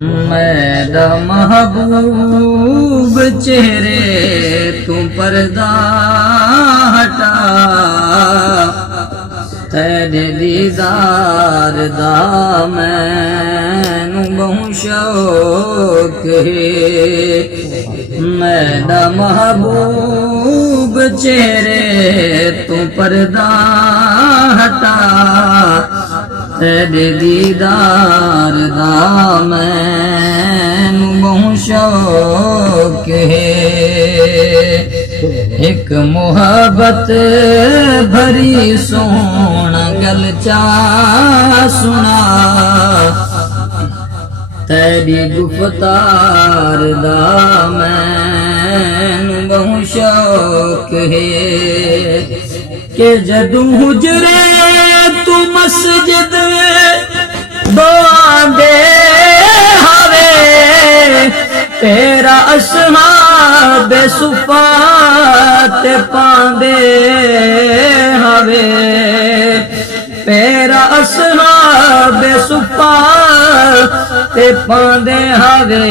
मेरा महबूब चेहरे तू पर्दा हटा, तेरे दीदार दा मैनू बहु शौक है। मेरा महबूब चेहरे तू पर्दा हटा, तेरे दीदार दा मैनू बहु शौक है। एक मोहब्बत भरी सोहना गल चा सुना, तेरी गुफ्तार दा मैनू बहु शौक है। कि जदूं हुजरे तू मस्जिद दुआ दे हवे, तेरा असहाब सुफा ते पांदे हवे, तेरा असहाब सुफा ते पांदे हवे।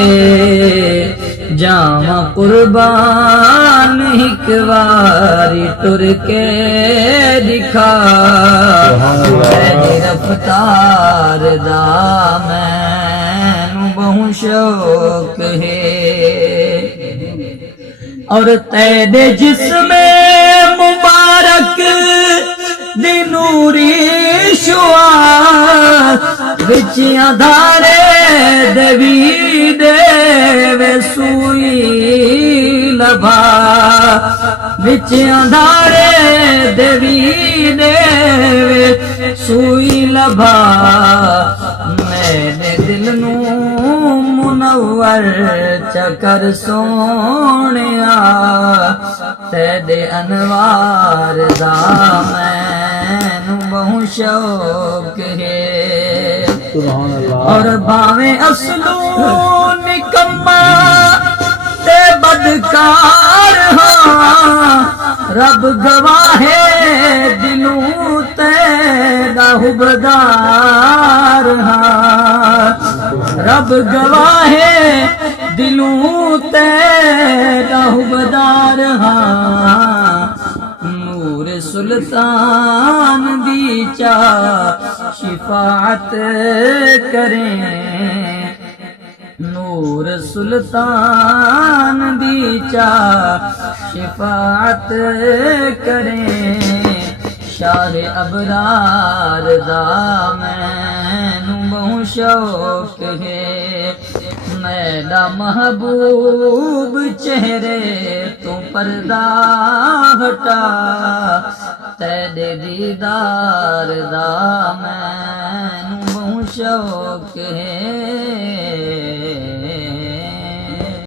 जावा कुर्बान एक बारी टुर के दिखा, तेरी रफ्तार दा मैनू बहु शौक है। और तेरे जिस्मे मुबारक दी नूरी शुआ, विच अंधारे देवी देवे सुई लभा, विच अंधारे देवी देवे सुई लभा। मेरे दिल नू मुनव्वर चकर सोनिया, तेरे अनवार दा मैनू बहु शौक है। और भावे असलू निकम्मा ते बदकार हाँ, रब गवाहे दिलों तेरा हुबदार हाँ, रब गवाहे दिलों तेरा हुबदार हाँ। नूर सुल्तान दी चा शिफाअत करें, नूर सुल्तान दी चा शिफाअत करें। शाह अबरार दा मैनू बहु शौक है। मेरा महबूब चेहरे तू पर्दा हटा, तेरे दीदार दा मैनू बहु शौक है।